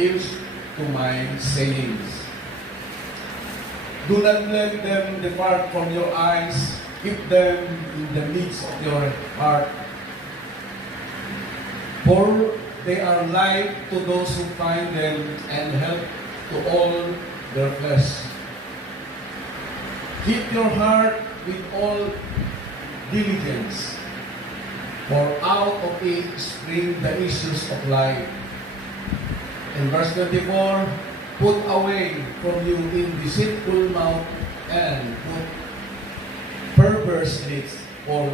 ears to my sayings. Do not let them depart from your eyes. Keep them in the midst of your heart. For they are life to those who find them and help to all their flesh. Keep your heart with all diligence, for out of it spring the issues of life. In verse 24, put away from you indeceitful mouth and put perverse lips or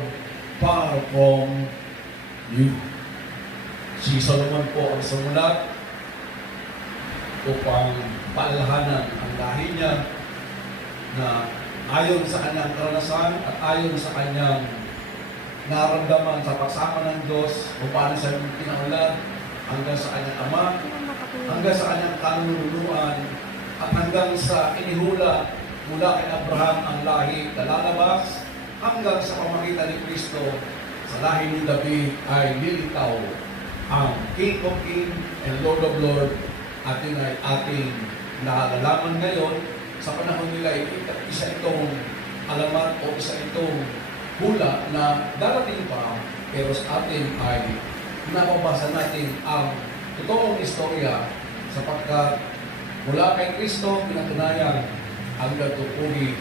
far from you. Si Solomon po ang sumulat upang paalahanan ang lahi niya na ayon sa kanyang karanasan at ayon sa kanyang naramdaman sa pagsama ng Diyos kung paano siya pinangulat hanggang sa kanyang ama, hanggang sa kanyang kanunuluan at hanggang sa inihula mula kay Abraham ang lahi na lalabas hanggang sa pamagitan ni Kristo sa lahi ni David ay lilitaw ang King of Kings and Lord of Lords at yun ay ating nalalaman ngayon sa panahon nila isa itong alamat o isa itong hula na darating pa pero sa atin ay napabasa natin ang totoong istorya sapagkat mula kay Kristo pinatunayan ang gatutugi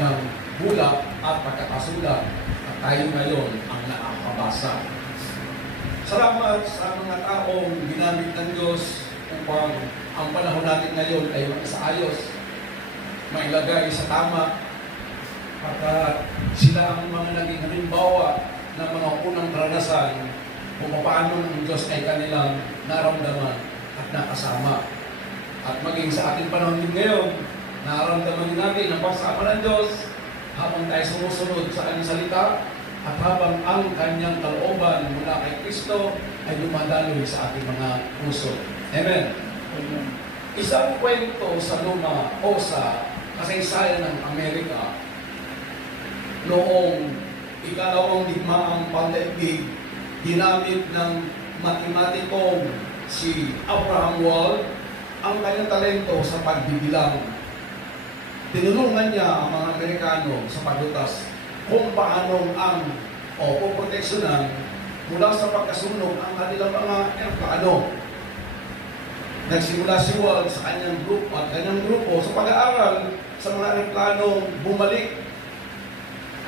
ng hula at pagkakasulat at tayo ngayon ang nakakabasa. Salamat sa mga taong ginamit ng Diyos upang ang panahon natin ngayon ay maisaayos, mailagay sa tama, at sila ang mga naging halimbawa ng mga unang karanasan kung paano ng Diyos ay kanilang naramdaman at nakasama. At maging sa ating panahon din ngayon, naramdaman din natin ang pagsama ng Diyos habang tayo sumusunod sa kanyang salita at habang ang kanyang kalooban mula kay Kristo ay dumadaloy sa ating mga puso. Amen. Amen. Isang kwento sa luma o sa kasaysayan ng Amerika noong ikalawang digmaang pandaigdig, ginamit ng matematikong si Abraham Wald ang kanyang talento sa pagbibilang. Tinulungan niya ang mga Amerikano sa paglutas kung paanong poproteksyonan mula sa pagkasunog ang kanilang mga eroplano. Nagsimula si Wald sa kanyang grupo at kanyang grupo sa pag-aaral sa mga eroplanong bumalik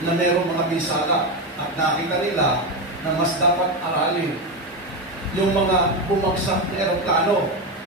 na mayroong mga bisala at nakita nila na mas dapat aralin yung mga bumagsak na eroplano